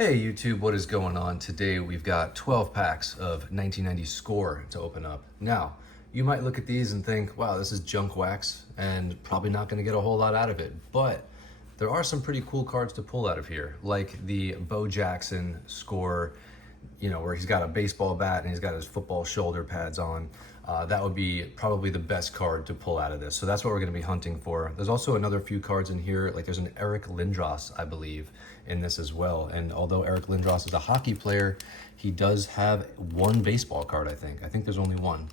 Hey YouTube, what is going on? Today we've got 12 packs of 1990 Score to open up. Now, you might look at these and think, wow, this is junk wax and probably not going to get a whole lot out of it. But there are some pretty cool cards to pull out of here, like the Bo Jackson Score, where he's got a baseball bat and he's got his football shoulder pads on. That would be probably the best card to pull out of this. So that's what we're going to be hunting for. There's also another few cards in here, like there's an Eric Lindros, I believe, in this as well. And although Eric Lindros is a hockey player, he does have one baseball card, I think. I think there's only one.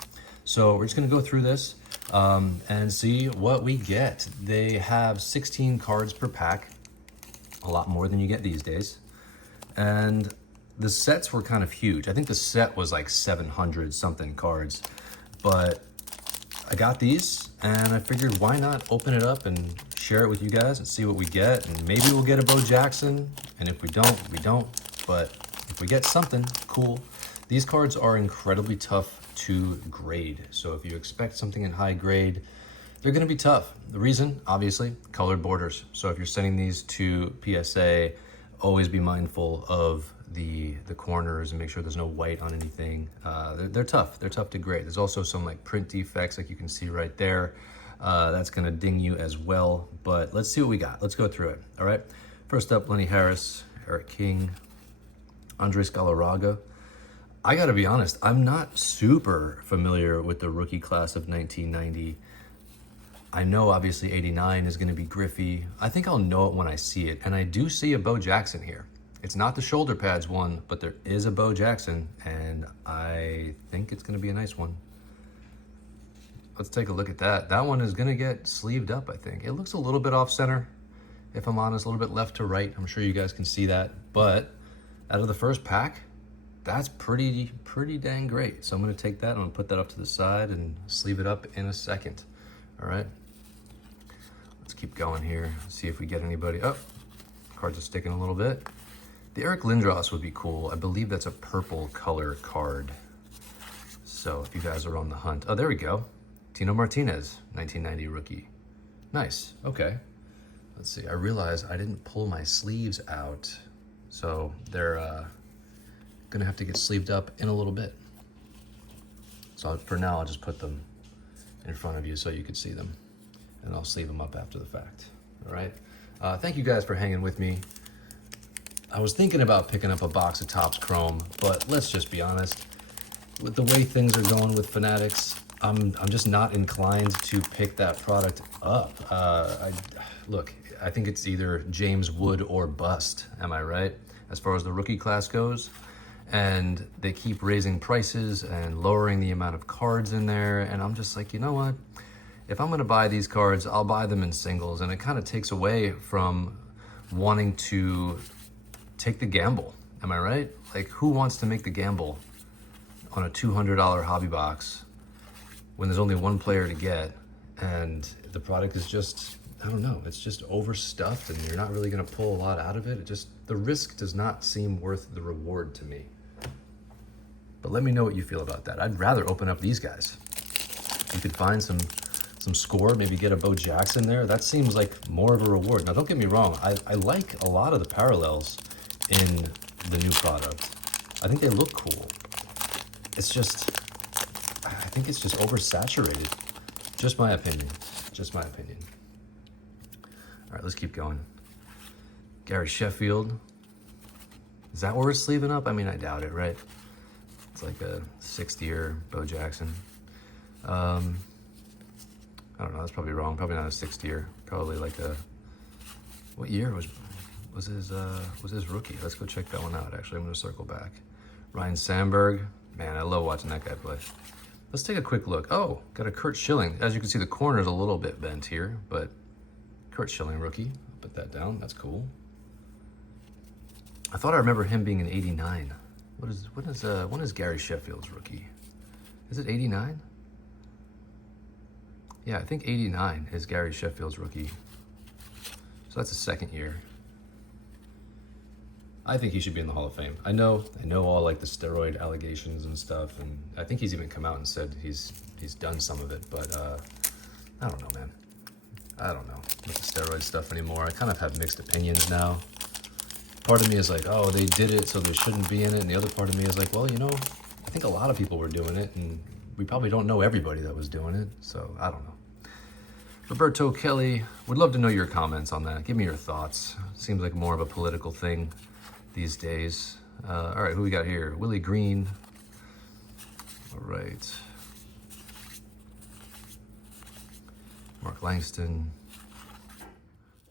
So we're just going to go through this and see what we get. They have 16 cards per pack, a lot more than you get these days. And the sets were kind of huge. I think the set was like 700 something cards. But I got these and I figured why not open it up and share it with you guys and see what we get. And maybe we'll get a Bo Jackson. And if we don't, we don't. But if we get something, cool. These cards are incredibly tough to grade. So if you expect something in high grade, they're gonna be tough. The reason, obviously, colored borders. So if you're sending these to PSA, always be mindful of the corners and make sure there's no white on anything. They're tough. They're tough to grade. There's also some like print defects, like you can see right there. That's gonna ding you as well. But let's see what we got. Let's go through it. All right. First up, Lenny Harris, Eric King, Andres Galarraga. I gotta be honest, I'm not super familiar with the rookie class of 1990. I know obviously 89 is gonna be Griffey. I think I'll know it when I see it. And I do see a Bo Jackson here. It's not the shoulder pads one, but there is a Bo Jackson, and I think it's gonna be a nice one. Let's take a look at that. That one is gonna get sleeved up, I think. It looks a little bit off center, if I'm honest, a little bit left to right. I'm sure you guys can see that, but out of the first pack, that's pretty dang great. So I'm gonna take that and I'm gonna put that up to the side and sleeve it up in a second. All right, let's keep going here. See if we get anybody. Oh, cards are sticking a little bit. The Eric Lindros would be cool. I believe that's a purple color card. So if you guys are on the hunt. Oh, there we go. Tino Martinez, 1990 rookie. Nice, okay. Let's see, I realized I didn't pull my sleeves out. So they're gonna have to get sleeved up in a little bit. So for now, I'll just put them in front of you so you can see them. And I'll sleeve them up after the fact, all right? Thank you guys for hanging with me. I was thinking about picking up a box of Topps Chrome, but let's just be honest. With the way things are going with Fanatics, I'm just not inclined to pick that product up. Look, I think it's either James Wood or bust, am I right? As far as the rookie class goes. And they keep raising prices and lowering the amount of cards in there. And I'm just like, you know what? If I'm gonna buy these cards, I'll buy them in singles. And it kind of takes away from wanting to take the gamble, am I right? Like, who wants to make the gamble on a $200 hobby box when there's only one player to get and the product is just, I don't know, it's just overstuffed and you're not really gonna pull a lot out of it. It just, the risk does not seem worth the reward to me. But let me know what you feel about that. I'd rather open up these guys. You could find some Score, maybe get a Bo Jackson there. That seems like more of a reward. Now, don't get me wrong. I like a lot of the parallels in the new product. I think they look cool. It's just, I think it's just oversaturated. Just my opinion, just my opinion. All right, let's keep going. Gary Sheffield. Is that where we're sleeving up? I mean, I doubt it, right? It's like a 6th-year Bo Jackson. I don't know, that's probably wrong. Probably not a 6th year. Probably like a, what year was his rookie? Let's go check that one out. Actually, I'm gonna circle back. Ryan Sandberg. Man, I love watching that guy play. Let's take a quick look. Oh, got a Kurt Schilling. As you can see, the corner's a little bit bent here, but Kurt Schilling rookie. I'll put that down, that's cool. I thought I remember him being an 89. When is Gary Sheffield's rookie? Is it 89? Yeah, I think 89 is Gary Sheffield's rookie. So that's a 2nd year. I think he should be in the Hall of Fame. I know all like the steroid allegations and stuff, and I think he's even come out and said he's done some of it, but I don't know, man. I don't know with the steroid stuff anymore. I kind of have mixed opinions now. Part of me is like, oh, they did it, so they shouldn't be in it. And the other part of me is like, well, you know, I think a lot of people were doing it, and we probably don't know everybody that was doing it. So I don't know. Roberto Kelly, would love to know your comments on that. Give me your thoughts. Seems like more of a political thing these days. All right, who we got here? Willie Green. All right. Mark Langston.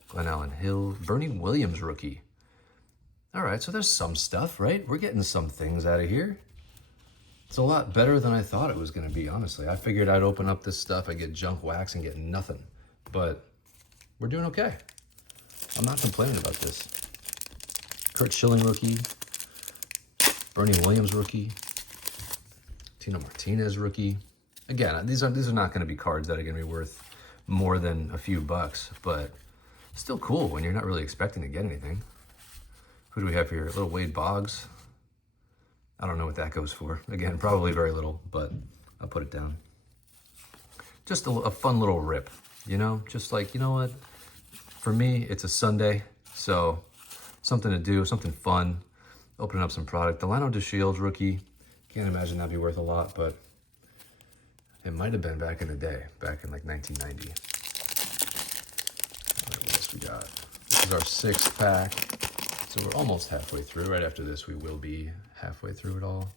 Glenn Allen Hill. Bernie Williams rookie. All right, so there's some stuff, right? We're getting some things out of here. It's a lot better than I thought it was going to be, honestly. I figured I'd open up this stuff, I'd get junk wax and get nothing. But we're doing okay. I'm not complaining about this. Kurt Schilling rookie. Bernie Williams rookie. Tino Martinez rookie. Again, these are not going to be cards that are going to be worth more than a few bucks, but still cool when you're not really expecting to get anything. Who do we have here? Little Wade Boggs. I don't know what that goes for. Again, probably very little, but I'll put it down. Just a fun little rip, you know? Just like, you know what? For me, it's a Sunday, so something to do, something fun. Opening up some product. Delano DeShields rookie. Can't imagine that'd be worth a lot, but it might have been back in the day, back in like 1990. All right, what else we got? This is our 6th pack. So we're almost halfway through. Right after this, we will be halfway through it all.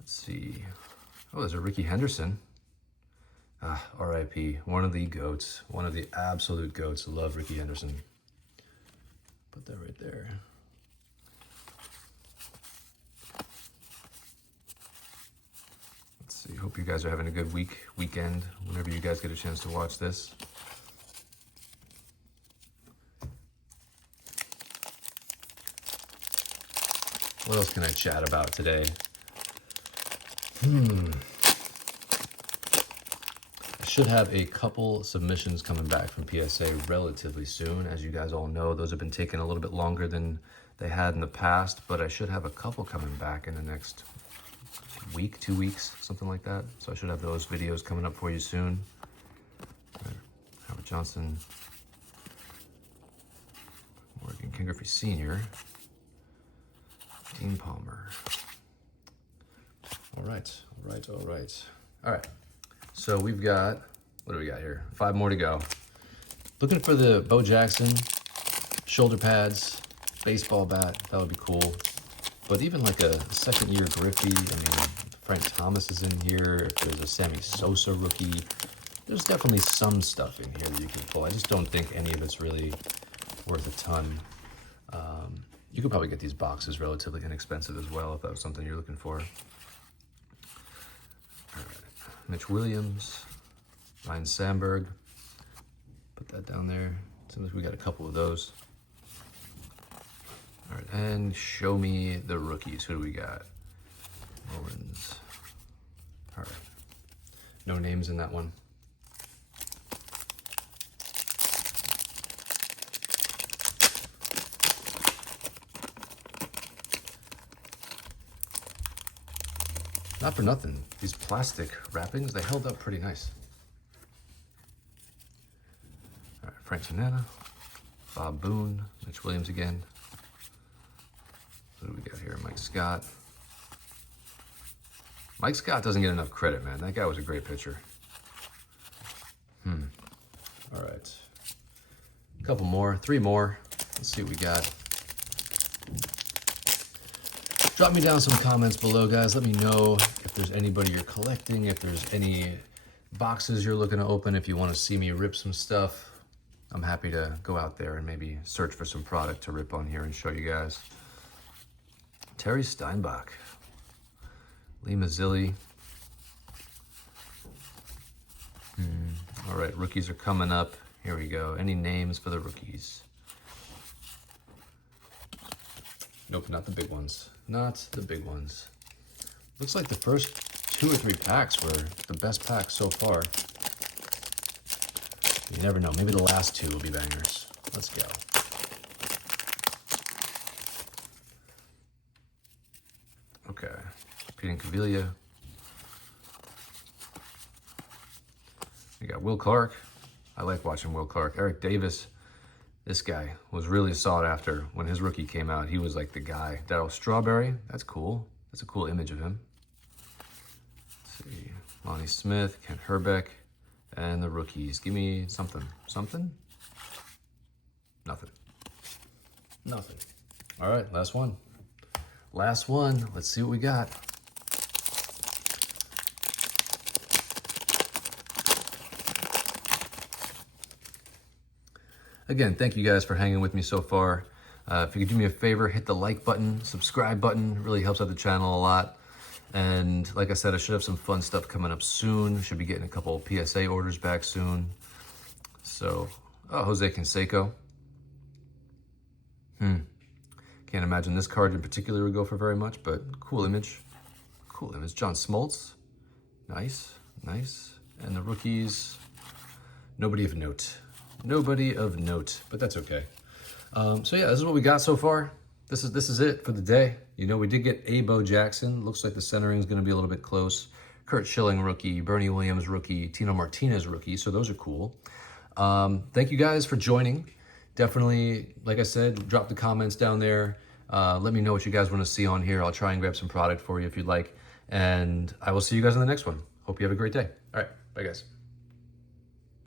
Let's see. Oh, there's a Ricky Henderson. R.I.P. One of the GOATs. One of the absolute GOATs. Love Ricky Henderson. Put that right there. Let's see. Hope you guys are having a good weekend, whenever you guys get a chance to watch this. What else can I chat about today? I should have a couple submissions coming back from PSA relatively soon. As you guys all know, those have been taking a little bit longer than they had in the past, but I should have a couple coming back in the next week, 2 weeks, something like that. So I should have those videos coming up for you soon. Howard Johnson. Morgan King Griffey Sr. Dean Palmer. All right. All right. So we've got, what do we got here? 5 more to go. Looking for the Bo Jackson shoulder pads, baseball bat. That would be cool. But even like a second-year Griffey. I mean, Frank Thomas is in here. If there's a Sammy Sosa rookie, there's definitely some stuff in here that you can pull. I just don't think any of it's really worth a ton. You could probably get these boxes relatively inexpensive as well if that was something you're looking for. All right. Mitch Williams, Ryan Sandberg. Put that down there. Seems like we got a couple of those. All right, and show me the rookies. Who do we got? Owens. All right. No names in that one. Not for nothing, these plastic wrappings, they held up pretty nice. All right, Frank Sonata, Bob Boone, Mitch Williams again. What do we got here? Mike Scott. Mike Scott doesn't get enough credit, man. That guy was a great pitcher. All right. A couple more, 3 more. Let's see what we got. Drop me down some comments below, guys. Let me know if there's anybody you're collecting, if there's any boxes you're looking to open, if you want to see me rip some stuff. I'm happy to go out there and maybe search for some product to rip on here and show you guys. Terry Steinbach. Lee Mazzilli. All right, rookies are coming up. Here we go. Any names for the rookies? Nope, not the big ones. Not the big ones. Looks like the first 2 or 3 packs were the best packs so far. You never know. Maybe the last 2 will be bangers. Let's go. Okay. Pete Incaviglia. We got Will Clark. I like watching Will Clark. Eric Davis. This guy was really sought after when his rookie came out. He was like the guy. Darryl Strawberry, that's cool. That's a cool image of him. Let's see, Lonnie Smith, Kent Herbeck, and the rookies. Give me something. Something? Nothing. Nothing. All right, last one. Last one. Let's see what we got. Again, thank you guys for hanging with me so far. If you could do me a favor, hit the like button, subscribe button. It really helps out the channel a lot. And like I said, I should have some fun stuff coming up soon. Should be getting a couple PSA orders back soon. So, Jose Canseco. Can't imagine this card in particular would go for very much, but cool image. Cool image. John Smoltz. Nice, nice. And the rookies, nobody of note. Nobody of note, but that's okay. So yeah, this is what we got so far. This is it for the day. You know, we did get a Bo Jackson. Looks like the centering is going to be a little bit close. Kurt Schilling rookie, Bernie Williams rookie, Tino Martinez rookie. So those are cool. Thank you guys for joining. Definitely, like I said, drop the comments down there. Let me know what you guys want to see on here. I'll try and grab some product for you if you'd like. And I will see you guys in the next one. Hope you have a great day. All right, bye guys.